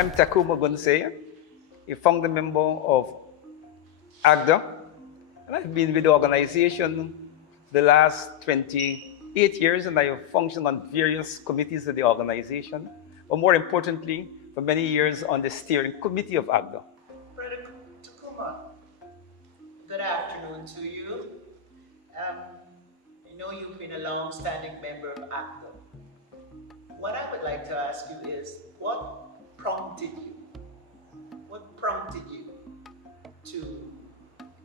I'm Tacuma OgunSeye, a founding member of ACDA, and I've been with the organization the last 28 years, and I have functioned on various committees of the organization, but more importantly, for many years on the steering committee of ACDA. Brother Tacuma, good afternoon to you. I know you've been a long-standing member of ACDA. What I would like to ask you is, what prompted you to,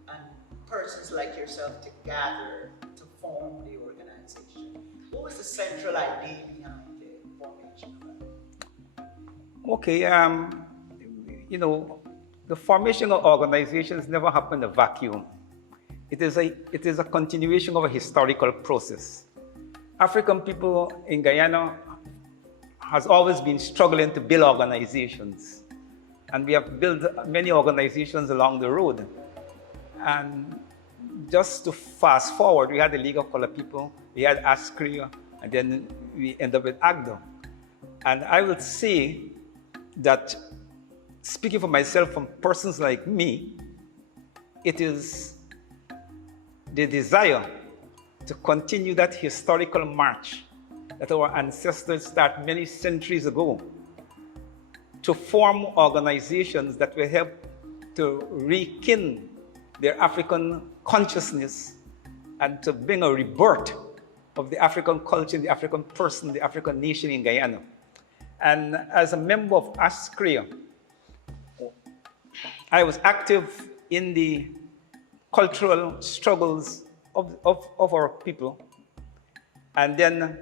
and persons like yourself, to gather to form the organization? What was the central idea behind the formation of it? Okay, the formation of organizations never happened in a vacuum. It is a continuation of a historical process. African people in Guyana has always been struggling to build organizations. And we have built many organizations along the road. And just to fast forward, we had the League of Colored People, we had ACDA, and then we end up with ACDA. And I would say that, speaking for myself, from persons like me, it is the desire to continue that historical march that our ancestors started many centuries ago, to form organizations that will help to rekindle their African consciousness and to bring a rebirth of the African culture, the African person, the African nation in Guyana. And as a member of ACDA, I was active in the cultural struggles of our people. And then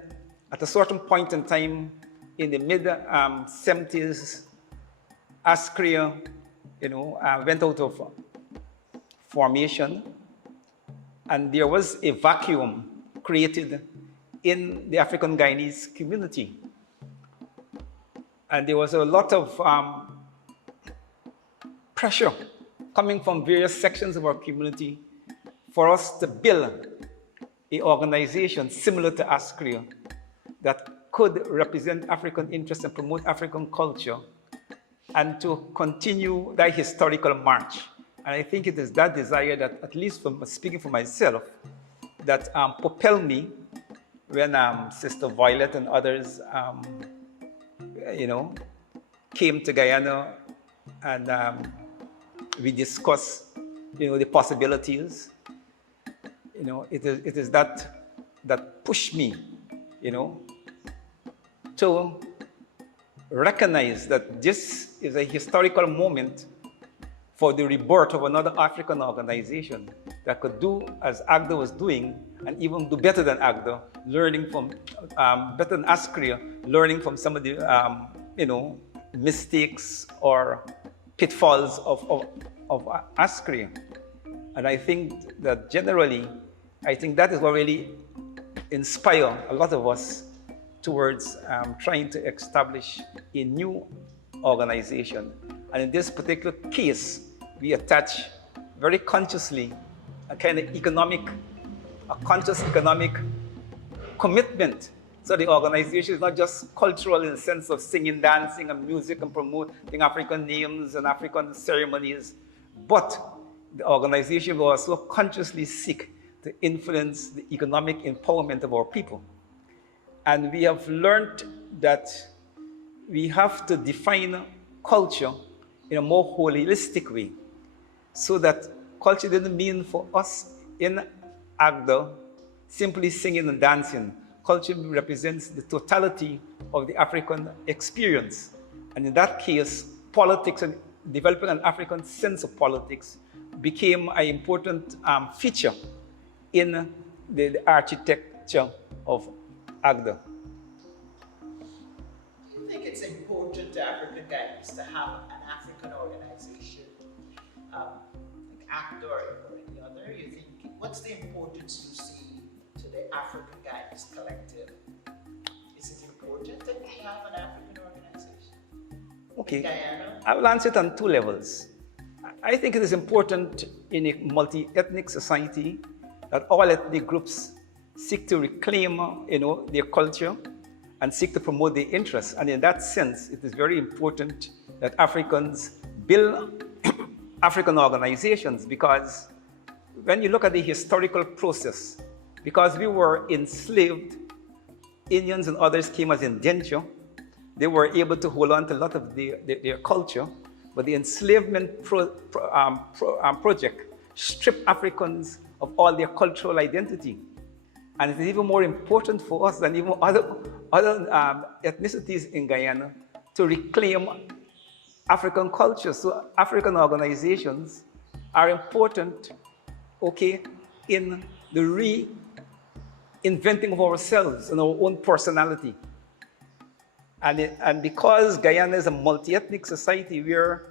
at a certain point in time, in the mid-70s, ACDA, went out of formation, and there was a vacuum created in the African Guyanese community. And there was a lot of pressure coming from various sections of our community for us to build an organization similar to ACDA that could represent African interests and promote African culture, and to continue that historical march. And I think it is that desire that, at least from speaking for myself, that propelled me when Sister Violet and others, came to Guyana, and we discussed, the possibilities. It is that pushed me, to recognize that this is a historical moment for the rebirth of another African organization that could do as ACDA was doing, and even do better than ACDA, learning from, better than ACDA, learning from some of the, mistakes or pitfalls of ACDA. And I think that generally, that is what really inspires a lot of us towards trying to establish a new organization. And in this particular case, we attach very consciously a kind of conscious economic commitment. So the organization is not just cultural in the sense of singing, dancing, and music, and promoting African names and African ceremonies, but the organization will also consciously seek to influence the economic empowerment of our people. And we have learned that we have to define culture in a more holistic way, so that culture didn't mean for us in ACDA simply singing and dancing. Culture represents the totality of the African experience. And in that case, politics and developing an African sense of politics became an important feature in the architecture of ACDA. Do you think it's important to African Guyanese to have an African organization, like ACDA or any other? You think, what's the importance you see to the African Guyanese collective? Is it important that we have an African organization? Okay, in Guyana? I will answer it on two levels. I think it is important in a multi-ethnic society that all ethnic groups seek to reclaim, their culture and seek to promote their interests. And in that sense, it is very important that Africans build African organizations, because when you look at the historical process, because we were enslaved, Indians and others came as indenture. They were able to hold on to a lot of their culture, but the enslavement project stripped Africans of all their cultural identity. And it is even more important for us than even other ethnicities in Guyana to reclaim African culture. So African organizations are important, okay, in the reinventing of ourselves and our own personality. And because Guyana is a multi-ethnic society where,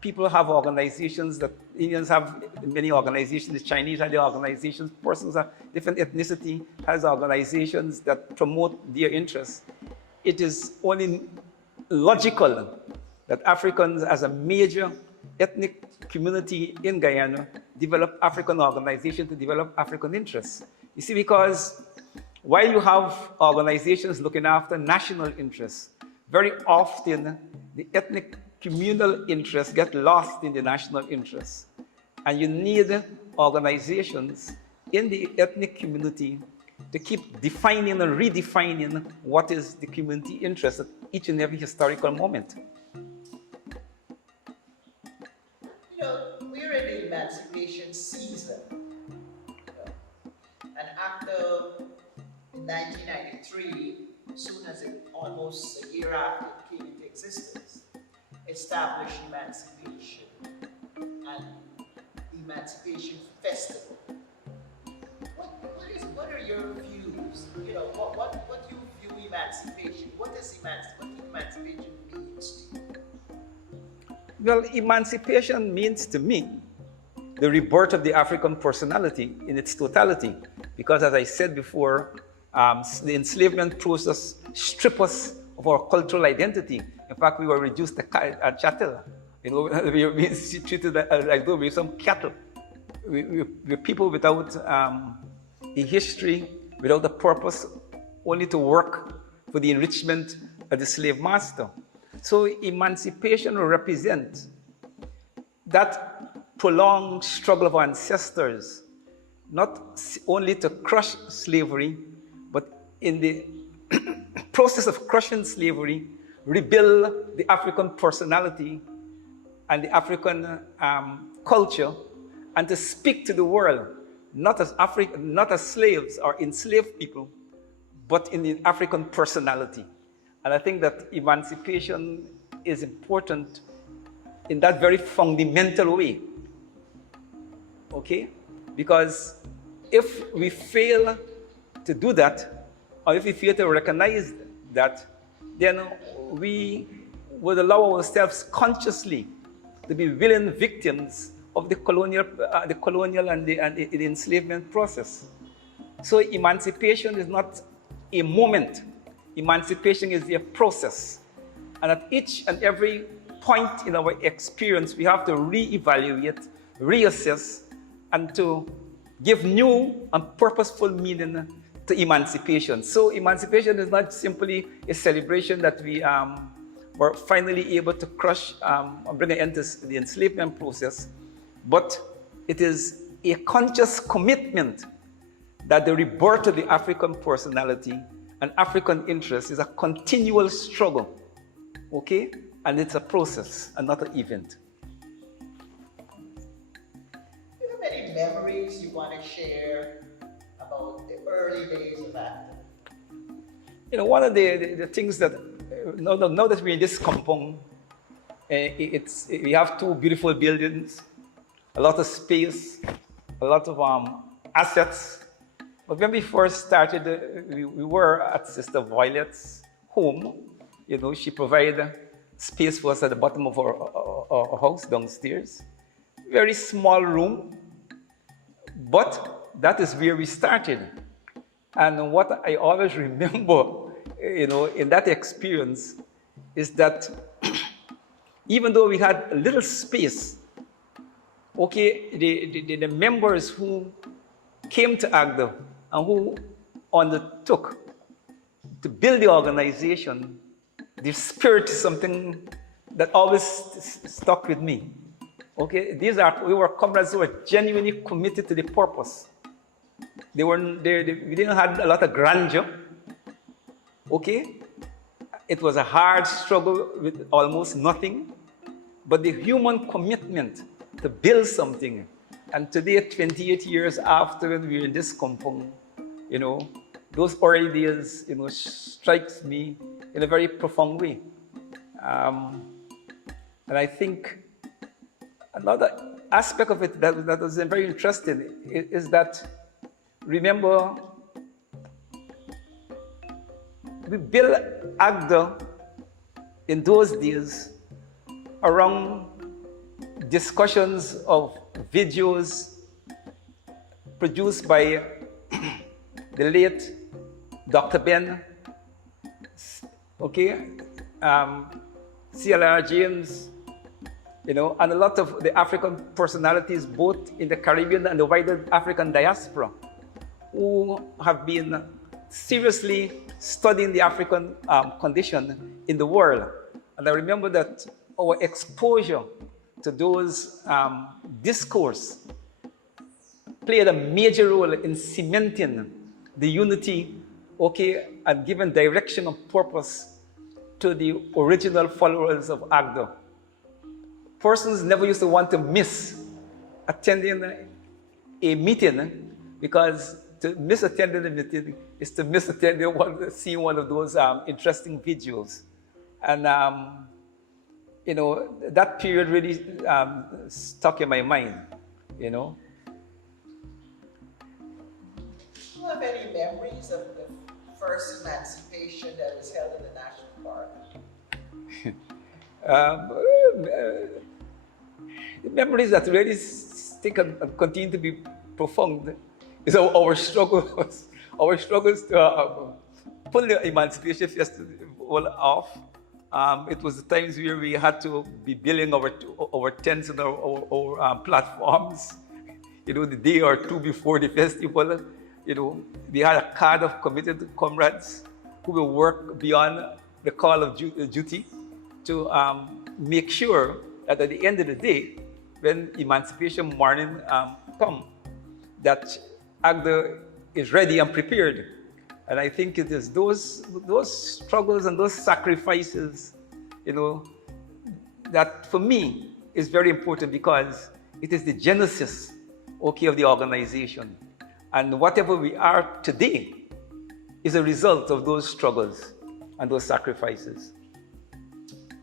people have organizations that Indians have many organizations, the Chinese have their organizations, persons of different ethnicity has organizations that promote their interests. It is only logical that Africans, as a major ethnic community in Guyana, develop African organizations to develop African interests. You see, because while you have organizations looking after national interests, very often the ethnic communal interests get lost in the national interests. And you need organizations in the ethnic community to keep defining and redefining what is the community interest at each and every historical moment. We're in the emancipation season. And after 1993, soon as almost a year after it came into existence, established emancipation and Emancipation Festival. What are your views? What do you view emancipation? What emancipation means to you? Well, emancipation means to me the rebirth of the African personality in its totality. Because as I said before, the enslavement process stripped us of our cultural identity. In fact, we were reduced to chattel. We were treated like though we were some cattle. We're people without a history, without a purpose, only to work for the enrichment of the slave master. So emancipation will represent that prolonged struggle of our ancestors, not only to crush slavery, but in the process of crushing slavery, rebuild the African personality and the African culture, and to speak to the world, not as slaves or enslaved people, but in the African personality. And I think that emancipation is important in that very fundamental way, okay? Because if we fail to do that, or if we fail to recognize that, then we would allow ourselves consciously to be willing victims of the colonial and the enslavement process. So emancipation is not a moment. Emancipation is a process. And at each and every point in our experience, we have to reevaluate, reassess, and to give new and purposeful meaning to emancipation. So emancipation is not simply a celebration that we were finally able to crush and bring an end to the enslavement process, but it is a conscious commitment that the rebirth of the African personality and African interest is a continual struggle, okay? And it's a process and not an event. Do you have any memories you want to share about the early days of ACDA? One of the things that, now that we're in this compound, we have two beautiful buildings, a lot of space, a lot of assets. But when we first started, we were at Sister Violet's home. She provided space for us at the bottom of our house downstairs. Very small room, but that is where we started. And what I always remember, in that experience is that even though we had a little space, okay, the members who came to ACDA and who undertook to build the organization The spirit is something that always stuck with me. Okay, we were comrades who were genuinely committed to the purpose. We didn't have a lot of grandeur. Okay, it was a hard struggle with almost nothing, but the human commitment to build something. And today, 28 years after we're in this compound, you know, those early days, you know, strikes me in a very profound way. And I think another aspect of it that was very interesting is that, remember, we built ACDA in those days around discussions of videos produced by the late Dr. Ben, okay, CLR James, you know, and a lot of the African personalities, both in the Caribbean and the wider African diaspora, who have been seriously studying the African condition in the world. And I remember that our exposure to those discourse played a major role in cementing the unity, okay, and giving direction and purpose to the original followers of ACDA. Persons never used to want to miss attending a meeting, because to miss attending a meeting is to miss seeing one of those interesting videos. And you know, that period really stuck in my mind, you know. Do you have any memories of the first emancipation that was held in the National Park? Memories that really stick and continue to be profound is our struggles to pull the Emancipation Festival off. It was the times where we had to be building our tents and our platforms, you know, the day or two before the festival. You know, we had a card of committed comrades who will work beyond the call of duty to make sure that at the end of the day, when Emancipation morning comes, that ACDA is ready and prepared. And I think it is those struggles and those sacrifices, you know, that for me is very important, because it is the genesis, okay, of the organization. And whatever we are today is a result of those struggles and those sacrifices.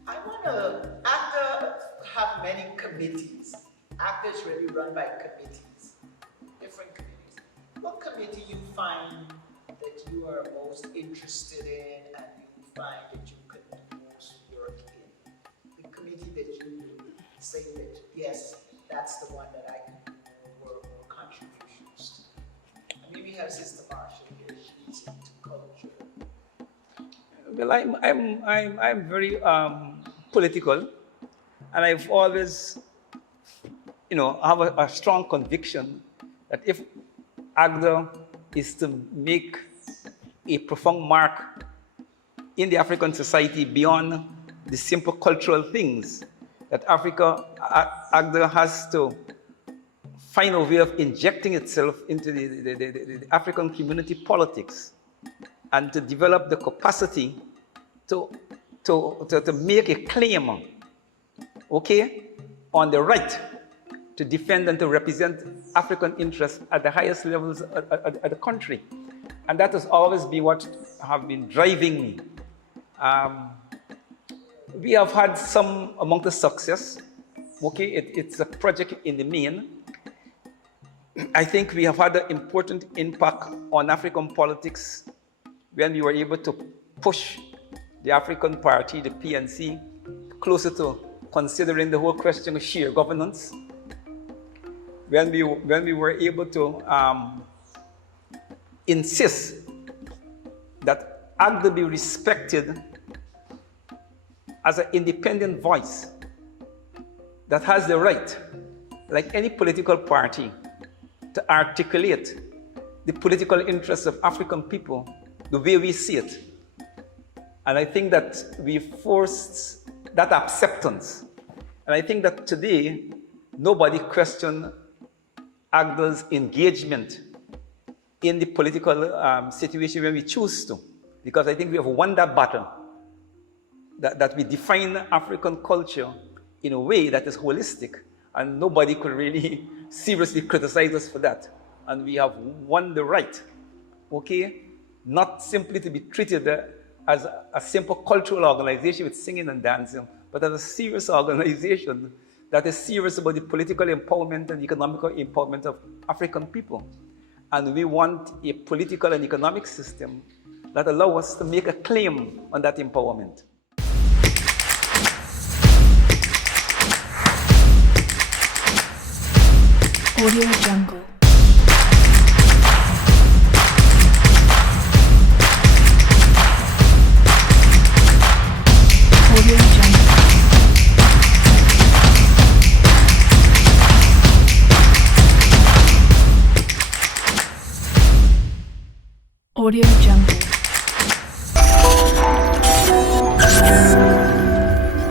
I want to, ACDA have many committees. ACDA is really run by committees, different committees. What committee you find that you are most interested in and you find that you could do most work in? The committee that you say that, yes, that's the one that I can do more contributions to. And maybe have Sister Marcia here, she's into culture. Well, I'm very political, and I've always, you know, have a strong conviction that if ACDA is to make a profound mark in the African society beyond the simple cultural things, that ACDA has to find a way of injecting itself into the African community politics, and to develop the capacity to make a claim, okay, on the right to defend and to represent African interests at the highest levels of the country. And that has always been what have been driving me. We have had some amount of success. Okay, it's a project in the main. I think we have had an important impact on African politics when we were able to push the African Party, the PNC, closer to considering the whole question of shared governance. When we were able to insist that ACDA be respected as an independent voice that has the right, like any political party, to articulate the political interests of African people the way we see it. And I think that we forced that acceptance. And I think that today, nobody questions ACDA's engagement in the political situation when we choose to. Because I think we have won that battle, that we define African culture in a way that is holistic, and nobody could really seriously criticize us for that. And we have won the right, okay, not simply to be treated as a simple cultural organization with singing and dancing, but as a serious organization that is serious about the political empowerment and economical empowerment of African people. And we want a political and economic system that allows us to make a claim on that empowerment. Audio Jungle. Audio Jungle. Audio Jungle.